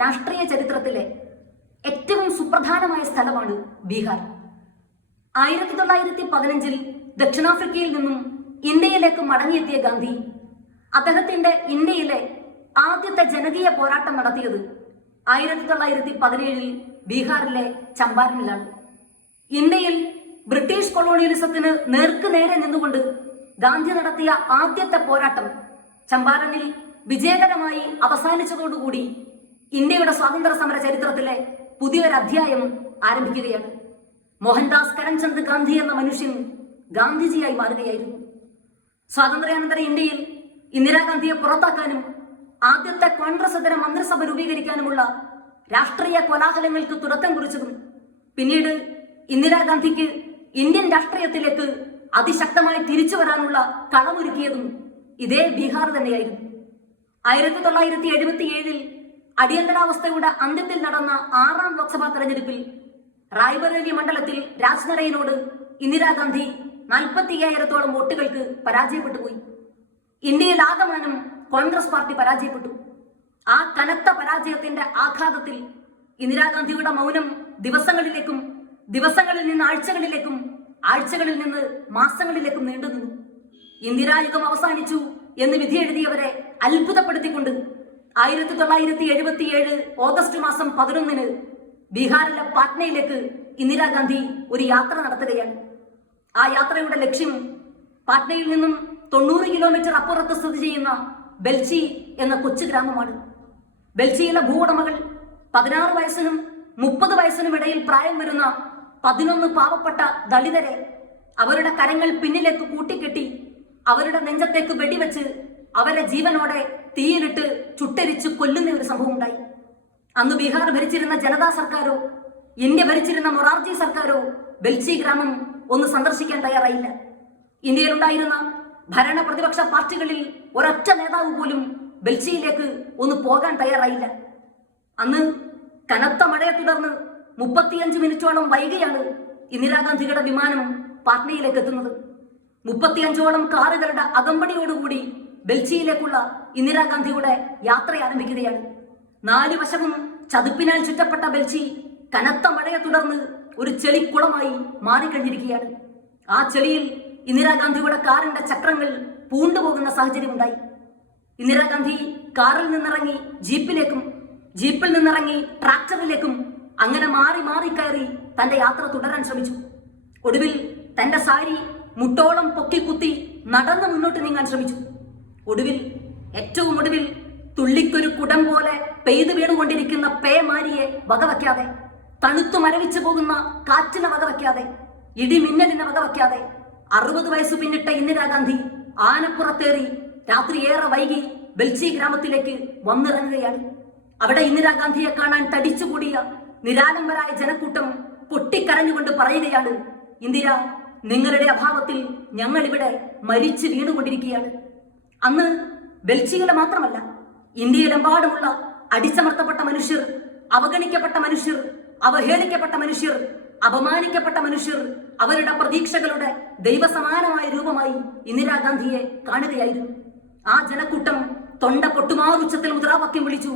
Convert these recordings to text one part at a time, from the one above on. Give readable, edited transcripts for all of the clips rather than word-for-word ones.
രാഷ്ട്രീയ ചരിത്രത്തിലെ ഏറ്റവും സുപ്രധാനമായ സ്ഥലമാണ് ബീഹാർ. 1915 ദക്ഷിണാഫ്രിക്കയിൽ നിന്നും ഇന്ത്യയിലേക്ക് മടങ്ങിയെത്തിയ ഗാന്ധി അദ്ദേഹത്തിന്റെ ഇന്ത്യയിലെ ആദ്യത്തെ ജനകീയ പോരാട്ടം നടത്തിയത് 1917 ബീഹാറിലെ ചമ്പാരനിലാണ്. ഇന്ത്യയിൽ ബ്രിട്ടീഷ് കൊളോണിയലിസത്തിന് നേർക്കുനേരെ നിന്നുകൊണ്ട് ഗാന്ധി നടത്തിയ ആദ്യത്തെ പോരാട്ടം ചമ്പാരനിൽ വിജയകരമായി അവസാനിച്ചതോടുകൂടി ഇന്ത്യയുടെ സ്വാതന്ത്ര്യ സമര ചരിത്രത്തിലെ പുതിയൊരു അധ്യായം ആരംഭിക്കുകയാണ്. മോഹൻദാസ് കരംചന്ദ് ഗാന്ധി എന്ന മനുഷ്യൻ ഗാന്ധിജിയായി മാറുകയായിരുന്നു. സ്വാതന്ത്ര്യാനന്തര ഇന്ത്യയിൽ ഇന്ദിരാഗാന്ധിയെ പുറത്താക്കാനും ആദ്യത്തെ കോൺഗ്രസ് ഇതര മന്ത്രിസഭ രൂപീകരിക്കാനുമുള്ള രാഷ്ട്രീയ കോലാഹലങ്ങൾക്ക് തുടക്കം കുറിച്ചതും പിന്നീട് ഇന്ദിരാഗാന്ധിക്ക് ഇന്ത്യൻ രാഷ്ട്രീയത്തിലേക്ക് അതിശക്തമായി തിരിച്ചു വരാനുള്ള കളമൊരുക്കിയതും ഇതേ ബീഹാർ തന്നെയായിരുന്നു. 1977 അടിയന്തരാവസ്ഥയുടെ അന്ത്യത്തിൽ നടന്ന 6ാം ലോക്സഭാ തെരഞ്ഞെടുപ്പിൽ റായ്ബറേലി മണ്ഡലത്തിൽ രാജ്നരയിനോട് ഇന്ദിരാഗാന്ധി 45,000-ഓളം വോട്ടുകൾക്ക് പരാജയപ്പെട്ടുപോയി. ഇന്ത്യയിൽ ആകമാനം കോൺഗ്രസ് പാർട്ടി പരാജയപ്പെട്ടു. ആ കനത്ത പരാജയത്തിന്റെ ആഘാതത്തിൽ ഇന്ദിരാഗാന്ധിയുടെ മൗനം ദിവസങ്ങളിലേക്കും ദിവസങ്ങളിൽ നിന്ന് ആഴ്ചകളിലേക്കും ആഴ്ചകളിൽ നിന്ന് മാസങ്ങളിലേക്കും നീണ്ടുനിന്നു. ഇന്ദിരായുഗം അവസാനിച്ചു എന്ന് വിധിയെഴുതിയവരെ അത്ഭുതപ്പെടുത്തിക്കൊണ്ട് 1977 ഓഗസ്റ്റ് മാസം 11 ബീഹാറിലെ പാറ്റ്നയിലേക്ക് ഇന്ദിരാഗാന്ധി ഒരു യാത്ര നടത്തുകയാണ്. ആ യാത്രയുടെ ലക്ഷ്യം പാറ്റ്നയിൽ നിന്നും 90 കിലോമീറ്റർ അപ്പുറത്ത് സ്ഥിതി ചെയ്യുന്ന ബെൽച്ചി എന്ന കൊച്ചു ഗ്രാമമാണ്. ബെൽച്ചിയിലെ ഭൂവുടമകൾ 16 വയസ്സിനും 30 വയസ്സിനും ഇടയിൽ പ്രായം വരുന്ന 11 പാവപ്പെട്ട ദളിതരെ അവരുടെ കരങ്ങൾ പിന്നിലേക്ക് കൂട്ടിക്കെട്ടി അവരുടെ നെഞ്ചത്തേക്ക് വെടിവെച്ച് അവരെ ജീവനോടെ തീയിലിട്ട് ചുട്ടരിച്ച് കൊല്ലുന്ന ഒരു സംഭവം ഉണ്ടായി. അന്ന് ബീഹാർ ഭരിച്ചിരുന്ന ജനതാ സർക്കാരോ ഇന്ത്യ ഭരിച്ചിരുന്ന മൊറാർജി സർക്കാരോ ബെൽച്ചി ഗ്രാമം ഒന്ന് സന്ദർശിക്കാൻ തയ്യാറായില്ല. ഇന്ത്യയിലുണ്ടായിരുന്ന ഭരണ പ്രതിപക്ഷ പാർട്ടികളിൽ ഒരൊറ്റ നേതാവ് പോലും ബെൽച്ചിയിലേക്ക് ഒന്ന് പോകാൻ തയ്യാറായില്ല. അന്ന് കനത്ത മഴയെ തുടർന്ന് 35 മിനിറ്റോളം വൈകിയാണ് ഇന്ദിരാഗാന്ധിയുടെ വിമാനം പാറ്റ്നയിലേക്ക് എത്തുന്നത്. 35ഓളം കാറുകളുടെ അകമ്പടിയോടുകൂടി ബെൽച്ചിയിലേക്കുള്ള ഇന്ദിരാഗാന്ധിയുടെ യാത്ര ആരംഭിക്കുകയാണ്. 4 വശവും ചതുപ്പിനാൽ ചുറ്റപ്പെട്ട ബെൽച്ചി കനത്ത മഴയെ തുടർന്ന് ഒരു ചെളിക്കുളമായി മാറിക്കഴിഞ്ഞിരിക്കുകയാണ്. ആ ചെളിയിൽ ഇന്ദിരാഗാന്ധിയുടെ കാറിന്റെ ചക്രങ്ങൾ പൂണ്ടുപോകുന്ന സാഹചര്യമുണ്ടായി. ഇന്ദിരാഗാന്ധി കാറിൽ നിന്നിറങ്ങി ജീപ്പിലേക്കും ജീപ്പിൽ നിന്നിറങ്ങി ട്രാക്ടറിലേക്കും അങ്ങനെ മാറി മാറി കയറി തന്റെ യാത്ര തുടരാൻ ശ്രമിച്ചു. ഒടുവിൽ തന്റെ സാരി മുട്ടോളം പൊക്കിക്കുത്തി നടന്ന് മുന്നോട്ട് നീങ്ങാൻ ശ്രമിച്ചു. ഏറ്റവും ഒടുവിൽ തുള്ളിക്കൊരു കുടം പോലെ പെയ്തു വീണുകൊണ്ടിരിക്കുന്ന പേമാരിയെ വകവയ്ക്കാതെ, തണുത്തു മരവിച്ചു പോകുന്ന കാറ്റിനെ വകവയ്ക്കാതെ, ഇടിമിന്നലിനെ വകവയ്ക്കാതെ 60 വയസ്സ് പിന്നിട്ട ഇന്ദിരാഗാന്ധി ആനപ്പുറത്തേറി രാത്രി ഏറെ വൈകി ബെൽച്ചി ഗ്രാമത്തിലേക്ക് വന്നിറങ്ങുകയാണ്. അവിടെ ഇന്ദിരാഗാന്ധിയെ കാണാൻ തടിച്ചുകൂടിയ നിരാലംബരായ ജനക്കൂട്ടം പൊട്ടിക്കരഞ്ഞുകൊണ്ട് പറയുകയാണ്, ഇന്ദിര, നിങ്ങളുടെ അഭാവത്തിൽ ഞങ്ങൾ ഇവിടെ മരിച്ചു വീണുകൊണ്ടിരിക്കുകയാണ്. അന്ന് ബെൽച്ചിയിലെ മാത്രമല്ല, ഇന്ത്യയിലെമ്പാടുമുള്ള അടിച്ചമർത്തപ്പെട്ട മനുഷ്യർ, അവഗണിക്കപ്പെട്ട മനുഷ്യർ, അവഹേളിക്കപ്പെട്ട മനുഷ്യർ, അപമാനിക്കപ്പെട്ട മനുഷ്യർ അവരുടെ പ്രതീക്ഷകളുടെ ദൈവസമാനമായ രൂപമായി ഇന്ദിരാഗാന്ധിയെ കാണുകയായിരുന്നു. ആ ജനക്കൂട്ടം തൊണ്ട പൊട്ടുമാറുച്ചത്തിൽ മുദ്രാവാക്യം വിളിച്ചു,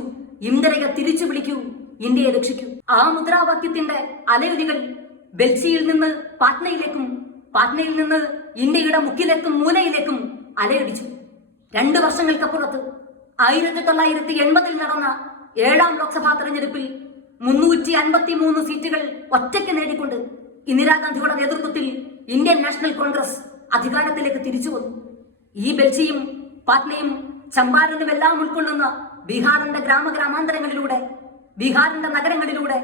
ഇന്ദിരയെ തിരിച്ചു വിളിക്കൂ, ഇന്ത്യയെ രക്ഷിക്കൂ. ആ മുദ്രാവാക്യത്തിന്റെ അലയൊലികൾ ബെൽച്ചിയിൽ നിന്ന് പാറ്റ്നയിലേക്കും പാറ്റ്നയിൽ നിന്ന് ഇന്ത്യയുടെ മുക്കിലേക്കും മൂലയിലേക്കും അലയടിച്ചു. 2 വർഷങ്ങൾക്കപ്പുറത്ത് 1980 നടന്ന 7ാം ലോക്സഭാ തെരഞ്ഞെടുപ്പിൽ 353 സീറ്റുകൾ ഒറ്റയ്ക്ക് നേടിക്കൊണ്ട് ഇന്ദിരാഗാന്ധിയുടെ നേതൃത്വത്തിൽ ഇന്ത്യൻ നാഷണൽ കോൺഗ്രസ് അധികാരത്തിലേക്ക് തിരിച്ചു വന്നു. ഈ ബെൽച്ചിയും പാറ്റ്നയും ചമ്പാരനും എല്ലാം ഉൾക്കൊള്ളുന്ന ബീഹാറിന്റെ ഗ്രാമഗ്രാമാന്തരങ്ങളിലൂടെ, ബീഹാറിന്റെ നഗരങ്ങളിലൂടെ,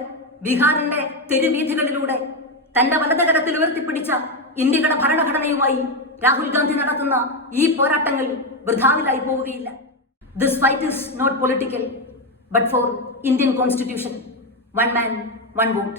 ബീഹാറിന്റെ തെരുവീഥികളിലൂടെ തന്റെ വലതുകരത്തിൽ ഉയർത്തിപ്പിടിച്ച ഇന്ത്യയുടെ ഭരണഘടനയുമായി രാഹുൽ ഗാന്ധി നടത്തുന്ന ഈ പോരാട്ടങ്ങൾ വൃഥാവിലായി പോവുകയില്ല. This fight is not political, but for Indian constitution. 1 man, 1 vote.